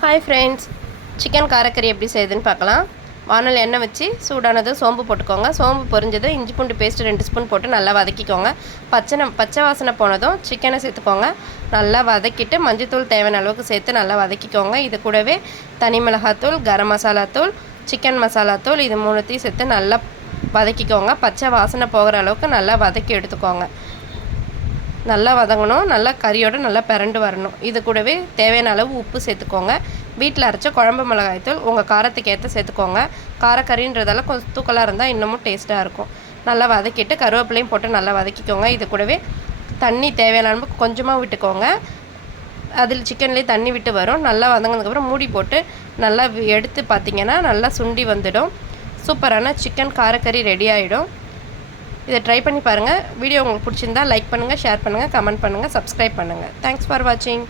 Hi friends, chicken காரக்கறி எப்படி செய்யுதுன்னு பார்க்கலாம். வானல் எண்ணெய் வச்சு சூடானது சோம்பு போட்டுக்கோங்க. சோம்பு பொரிஞ்சதும் இஞ்சி பூண்டு பேஸ்ட்டு 2 ஸ்பூன் போட்டு நல்லா வதக்கிக்கோங்க. பச்சை வாசனை போனதும் சிக்கனை சேர்த்துக்கோங்க. நல்லா வதக்கிட்டு மஞ்சத்தூள் தேவையான அளவுக்கு சேர்த்து நல்லா வதக்கிக்கோங்க. இது கூடவே தனி மிளகாத்தூள், கரம் மசாலாத்தூள், சிக்கன் மசாலாத்தூள் இது மூணுத்தையும் சேர்த்து நல்லா வதக்கிக்கோங்க. பச்சை வாசனை போகிற அளவுக்கு நல்லா வதக்கி எடுத்துக்கோங்க. நல்லா வதங்கணும், நல்லா கறியோடு நல்லா பிரண்டு வரணும். இது கூடவே தேவையான அளவு உப்பு சேர்த்துக்கோங்க. வீட்டில் அரைச்ச குழம்பு மிளகாய்த்தூள் உங்கள் காரத்துக்கு ஏற்ற சேர்த்துக்கோங்க. காரக்கறின்றதால கொஞ்சம் தூக்கலாக இருந்தால் இன்னமும் டேஸ்ட்டாக இருக்கும். நல்லா வதக்கிட்டு கருவேப்பிலையும் போட்டு நல்லா வதக்கிக்கோங்க. இது கூடவே தண்ணி தேவையான அளவுக்கு கொஞ்சமாக விட்டுக்கோங்க. அதில் சிக்கன்லேயே தண்ணி விட்டு வரும். நல்லா வதங்கினதுக்கப்புறம் மூடி போட்டு நல்லா எடுத்து பார்த்திங்கன்னா நல்லா சுண்டி வந்துடும். சூப்பரான சிக்கன் காரக்கறி ரெடி ஆகிடும். இதை ட்ரை பண்ணி பாருங்கள். வீடியோ உங்களுக்கு பிடிச்சிருந்தா லைக் பண்ணுங்கள், ஷேர் பண்ணுங்கள், கமெண்ட் பண்ணுங்கள், சப்ஸ்கிரைப் பண்ணுங்கள். தேங்க்ஸ் ஃபார் வாட்சிங்.